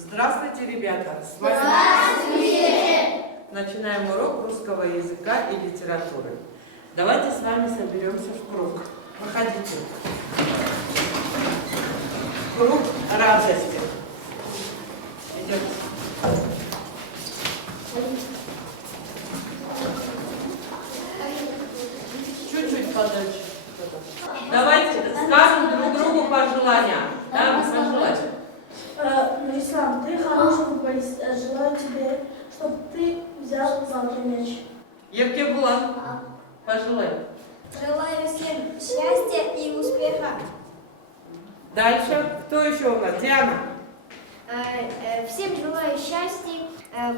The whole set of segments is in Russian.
Здравствуйте, ребята! С вами Здравствуйте! Начинаем урок русского языка и литературы. Давайте с вами соберемся в круг. Проходите. Круг радости. Идем. Чуть-чуть подальше. Давайте скажем друг другу пожелания. Да, вы пожелайте. Ислам, ты хороший футболист. Желаю тебе, чтобы ты взял завтра мяч. Евгебулан, пожелай. Желаю всем счастья и успеха. Дальше. Кто еще у нас? Диана. Всем желаю счастья.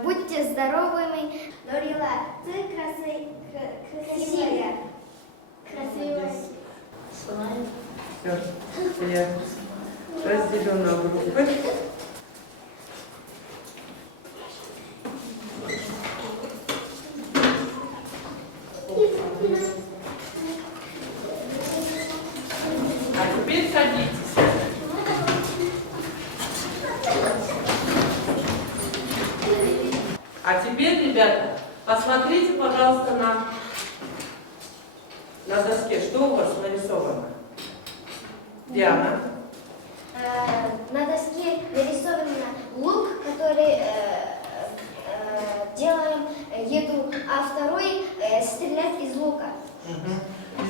Будьте здоровыми. Нурила, ты красивая. Красивая. Все, я разделю на группы. А теперь садитесь. А теперь, ребята, посмотрите, пожалуйста, на доске, что у вас нарисовано. Диана. На доске нарисован лук, который делаем еду, а второй стрелять из лука.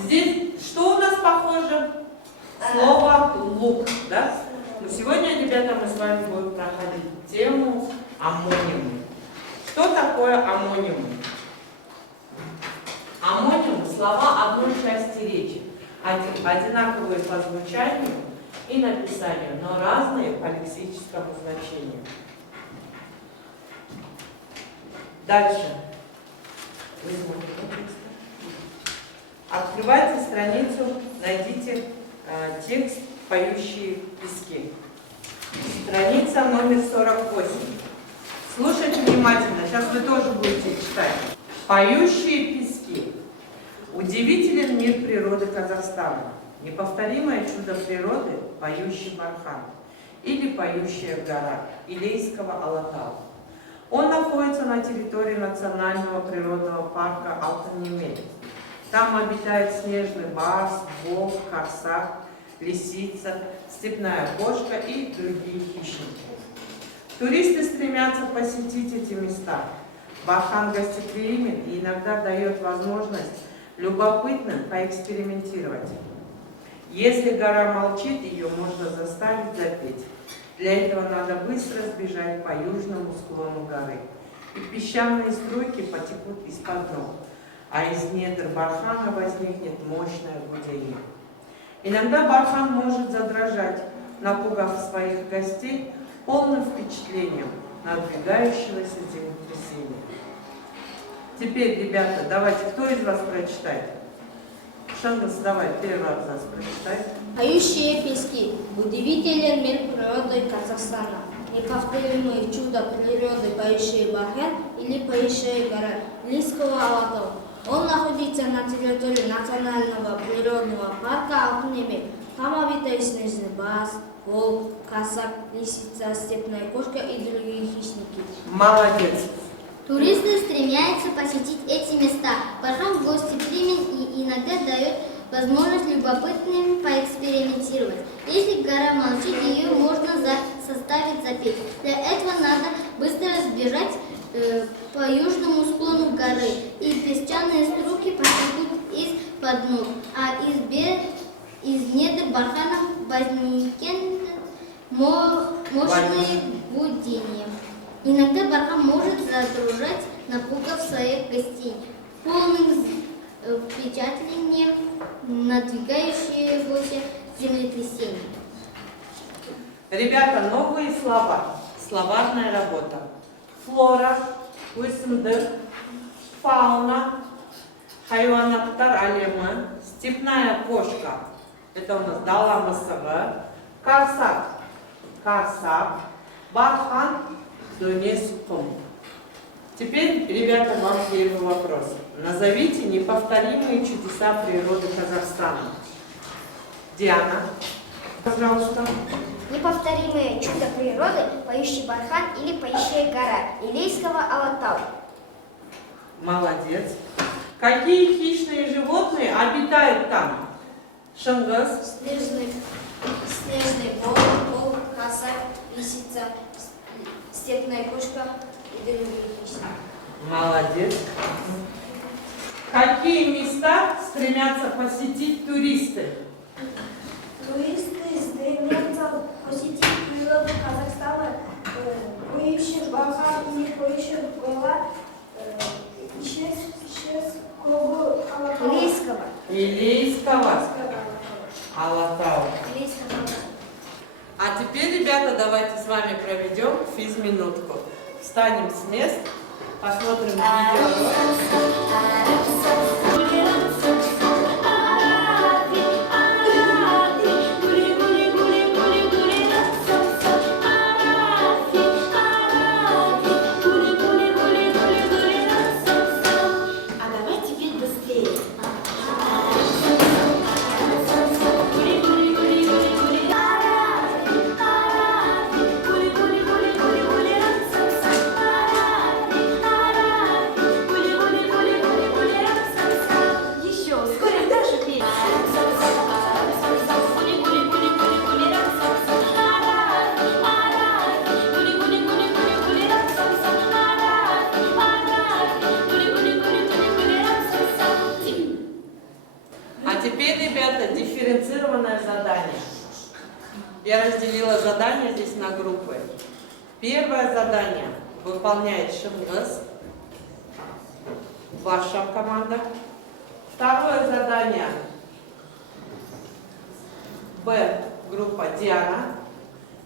Здесь что у нас похоже? Слово лук, да? Но сегодня, ребята, мы с вами будем проходить тему амонимы. Что такое амонимы? Амонимы – слова одной части речи, одинаковые по звучанию и написанию, но разные по лексическому значению. Дальше. Открывайте страницу, найдите текст «Поющие пески». Страница номер 48. Слушайте внимательно, сейчас вы тоже будете читать. «Поющие пески». Удивителен мир природы Казахстана. Неповторимое чудо природы – поющий бархан или поющая гора Илейского Алатау. Он находится на территории национального природного парка Алтын-Немель. Там обитает снежный барс, волк, корсак, лисица, степная кошка и другие хищники. Туристы стремятся посетить эти места. Бархан гостеприимен и иногда дает возможность любопытным поэкспериментировать. Если гора молчит, ее можно заставить запеть. Для этого надо быстро сбежать по южному склону горы, и песчаные струйки потекут из-под ног, а из недр бархана возникнет мощное гудение. Иногда бархан может задрожать, напугав своих гостей полным впечатлением надвигающегося землетрясения. Теперь, ребята, давайте, кто из вас прочитает? Шангас, давай, первый абзац прочитай. Поющие пески. Удивителен мир природы Казахстана. Неповторимое чудо природы поющий бархан или поющая гора Илейского Алатау. Он находится на территории национального природного парка Алтын-Немель. Там обитает снежный барс, волк, корсак, лисица, степная кошка и другие хищники. Молодец. Туристы стремятся посетить эти места. Бархан гостеприимен и иногда дает возможность любопытным поэкспериментировать. Если гора молчит, ее можно заставить запеть. Для этого надо быстро сбежать по южному склону горы, и песчаные струйки потекут из-под ног, а из недр бархана возникнет мощное гудение. Иногда бархан может задрожать, напугав своих гостей полным впечатлением надвигающегося землетрясения. Ребята, новые слова. Словарная работа. Флора, өсімдік, фауна, хайуанаттар әлемі, степная кошка, это у нас дала мысығы, корсак, бархан, дөңес құм. Теперь, ребята, вам первый вопрос. Назовите неповторимые чудеса природы Казахстана. Диана, пожалуйста. Неповторимые неповторимое чудо природы, поющий бархан или поющая гора, илийского Алатау. Молодец. Какие хищные животные обитают там? Шыңғыс, Снежный волк, косарь, лисица, степная кошка и другие хищники. молодец. Какие места стремятся посетить туристы? Туристы стремятся посетить природу Казахстана, поющих бархан или поющих гора, исчез кругу Алатау. Илийского Алатау. Илийского Алатау. А теперь, ребята, давайте с вами проведем физминутку. Встанем с мест, посмотрим видео. А давай теперь быстрее. Еще, скорее дальше петь. А теперь, ребята, дифференцированное задание. Я разделила задание здесь на группы. Первое задание выполняет Шыңғыс, ваша команда. Второе задание Б, группа Диана.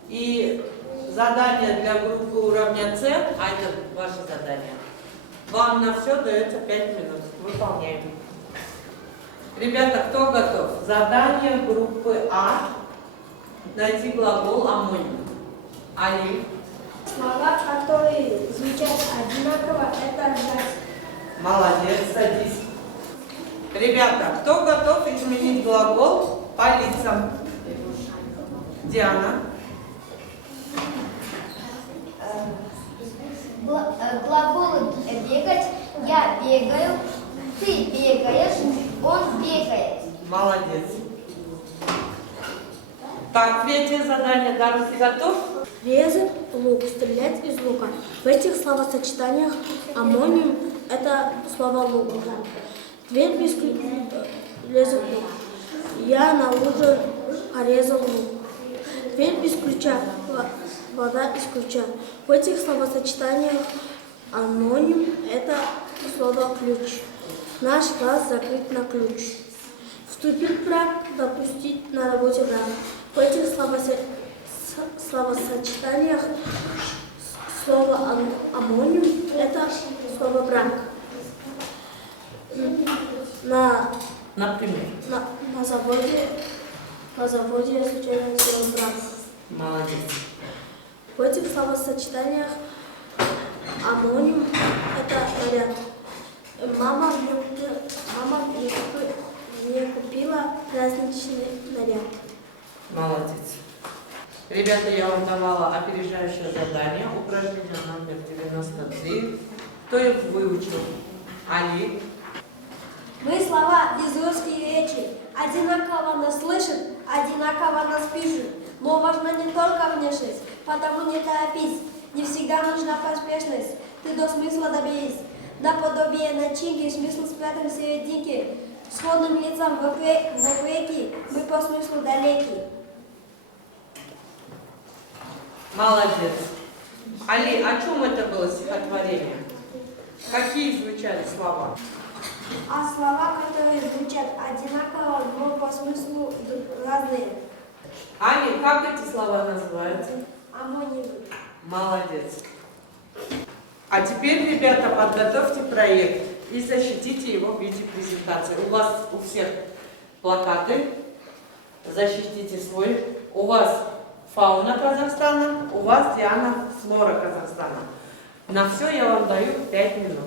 И задание для группы уровня С, а это ваше задание. Вам на все дается 5 минут. Выполняем. Ребята, кто готов? Задание группы А. Найти глагол амоним. Али. Слова, которые звучат одинаково, это жать. Молодец, садись. Ребята, кто готов изменить глагол по лицам? Диана. Глаголы бегать, я бегаю, ты бегаешь, он бегает. Молодец. Так, третье задание. Дарус, ты готов? Резать лук, стрелять из лука. В этих словосочетаниях амоним – это слово лук. Дверь без ключа, резал лук. Я на луже порезал лук. Дверь без ключа, вода из ключа. В этих словосочетаниях амоним – это слово ключ. Наш класс закрыт на ключ. Вступить в брак, допустить на работе брак. В этих словосочетаниях слово амоним – это слово брак. Например. На заводе я случайно сделал брак. Молодец. В этих словосочетаниях амоним – это наряд. Мама мне купила праздничный наряд. Молодец. Ребята, я вам давала опережающее задание, упражнение номер 93. Кто их выучил? Али. Мы слова из русской речи одинаково нас слышат, одинаково нас пишут. Но важна не только внешность, потому не торопись. Не всегда нужна поспешность, ты до смысла доберись. Наподобие начинки, смысл спрятан в серединке. Сходным лицам вопреки, мы по смыслу далеки. Молодец. Али, о чем это было стихотворение? Какие звучали слова? А слова, которые звучат одинаково, но по смыслу разные. Али, как эти слова называются? Амонимы. Молодец. А теперь, ребята, подготовьте проект и защитите его в виде презентации. У вас у всех плакаты. Защитите свой. У вас фауна Казахстана, у вас, Диана, флора Казахстана. На все я вам даю 5 минут.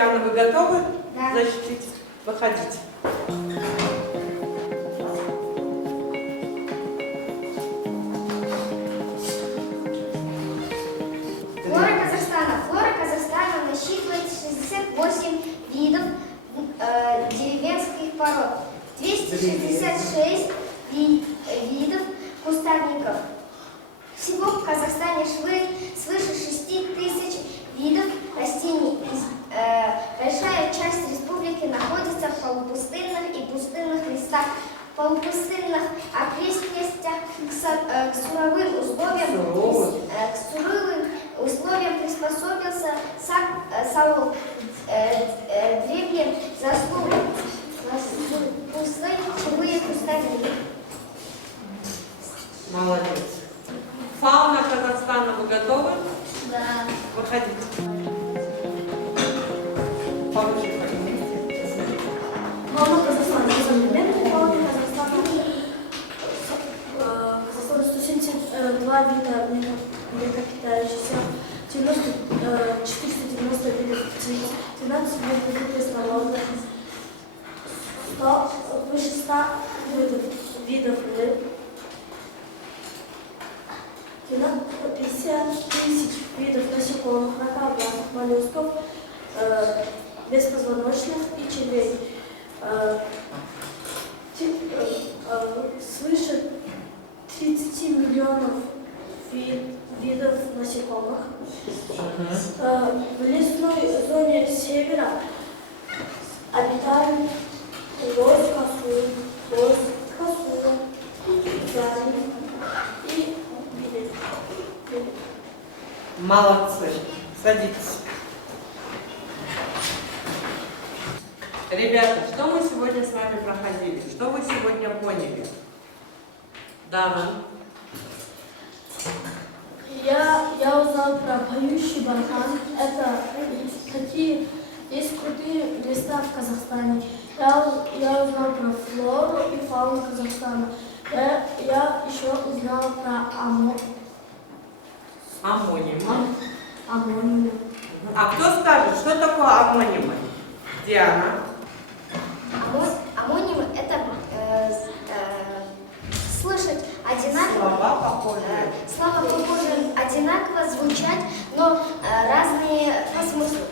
Диана, вы готовы Да. защитить? Выходите. Флора Казахстана. Флора Казахстана насчитывает 68 видов деревенских пород, 266 видов кустарников. Всего в Казахстане свыше 6 тысяч видов растений. Большая часть республики находится в полупустынных и пустынных местах. В полупустынных окрестностях к суровым условиям приспособился Саул. Древние заслуги живые кустарники. Молодец. Фауна Казахстана, вы готовы? Да. Выходите. Повыше поднимите. Фауна Казахстана. Современная фауна Казахстана. Казахстана 172 вида млекопитающихся, 490 видов птиц, 12 видов пресноводных, выше 100 видов рыб, 50 тысяч видов насекомых, ракообразных, моллюсков, беспозвоночных и червей, свыше 30 миллионов видов насекомых. В лесной зоне севера обитают лось, косуля, вязень и белик. Молодцы. Садитесь. Ребята, что мы сегодня с вами проходили? Что вы сегодня поняли? Дана. Я узнал про поющий бархан. Это такие есть крутые места в Казахстане. Я узнал про флору и фауну Казахстана. Я еще узнал про аммонимы. А кто скажет, что такое аммонимы? Диана. Аммонимы – это слышать одинаково. Слова похожие. Слова похожи, одинаково звучать, но разные по смыслу.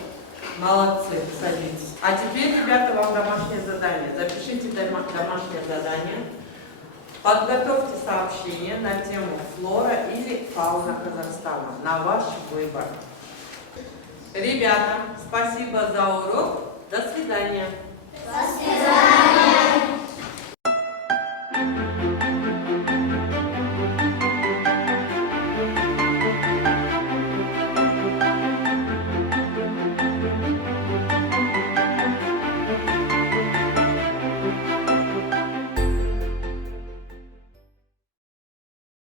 Молодцы, садитесь. А теперь, ребята, вам домашнее задание. Запишите домашнее задание. Подготовьте сообщение на тему флора или фауна Казахстана на ваш выбор. Ребята, спасибо за урок. До свидания. До свидания.